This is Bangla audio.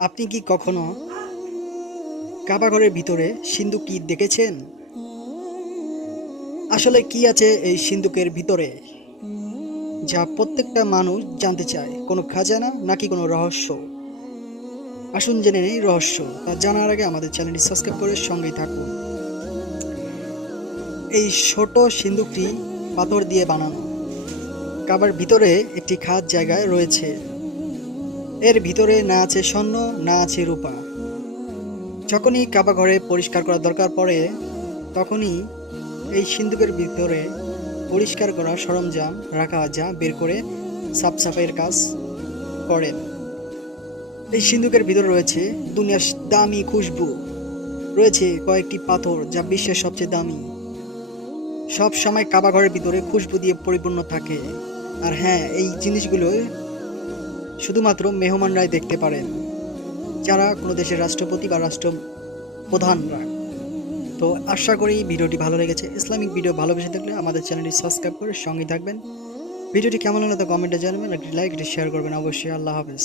আপনি কি কখনো কাবাঘরের ভিতরে সিন্ধুক কি দেখেছেন? আসলে কি আছে এই সিন্ধুকের ভিতরে? যা প্রত্যেকটা মানুষ জানতে চায়। কোনো খাজানা নাকি কোনো রহস্য? আসুন জেনে নেই রহস্য, তা জানার আগে আমাদের চ্যানেলটি সাবস্ক্রাইব করে সঙ্গেই থাকুন। এই ছোট সিন্ধুকটি পাথর দিয়ে বানানো। কাবার ভিতরে একটি খাদ জায়গায় রয়েছে। এর ভিতরে না আছে স্বর্ণ, না আছে রূপা। যখনই কাবা ঘরে পরিষ্কার করার দরকার পড়ে, তখনই এই সিন্ধুকের ভিতরে পরিষ্কার করা সরঞ্জাম রাখা যা বের করে সাফ সাফাইয়ের কাজ করেন। এই সিন্ধুকের ভিতরে রয়েছে দুনিয়ার দামি খুশবু। রয়েছে কয়েকটি পাথর যা বিশ্বের সবচেয়ে দামি। সব সময় কাবা ঘরের ভিতরে খুশবু দিয়ে পরিপূর্ণ থাকে। আর হ্যাঁ এই জিনিসগুলো শুধুমাত্র মেহমান রায় দেখতে পারেন, যারা কোনো দেশের রাষ্ট্রপতি বা রাষ্ট্র প্রধানরা তো আশা করি ভিডিওটি ভালো লেগেছে। ইসলামিক ভিডিও ভালোবেসে থাকলে আমাদের চ্যানেলটি সাবস্ক্রাইব করে সঙ্গে থাকবেন। ভিডিওটি কেমন হলে তো কমেন্টে জানাবেন, একটি লাইক একটি শেয়ার করবেন। অবশ্যই আল্লাহ হাফেজ।